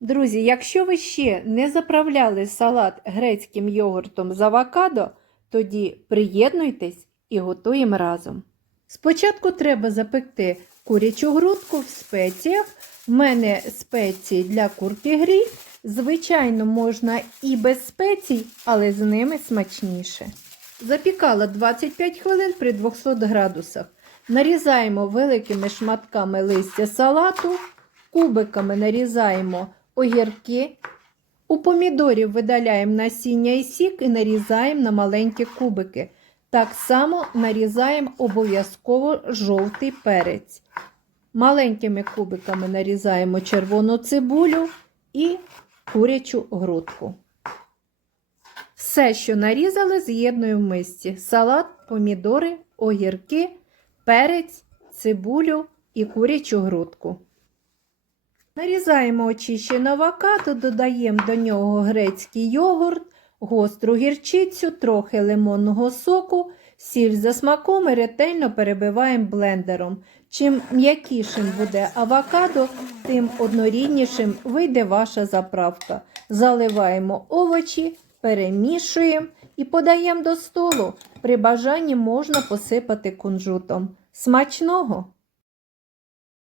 Друзі, якщо ви ще не заправляли салат грецьким йогуртом з авокадо, тоді приєднуйтесь і готуємо разом. Спочатку треба запекти курячу грудку в спеціях. В мене спеції для курки гриль. Звичайно, можна і без спецій, але з ними смачніше. Запікала 25 хвилин при 200 градусах. Нарізаємо великими шматками листя салату, кубиками нарізаємо огірки. У помідорів видаляємо насіння і сік і нарізаємо на маленькі кубики. Так само нарізаємо обов'язково жовтий перець. Маленькими кубиками нарізаємо червону цибулю і курячу грудку. Все, що нарізали, з'єднуємо в мисці. Салат, помідори, огірки, перець, цибулю і курячу грудку. Нарізаємо очищене авокадо, додаємо до нього грецький йогурт, гостру гірчицю, трохи лимонного соку, сіль за смаком і ретельно перебиваємо блендером. Чим м'якішим буде авокадо, тим одноріднішим вийде ваша заправка. Заливаємо овочі, перемішуємо і подаємо до столу. При бажанні можна посипати кунжутом. Смачного!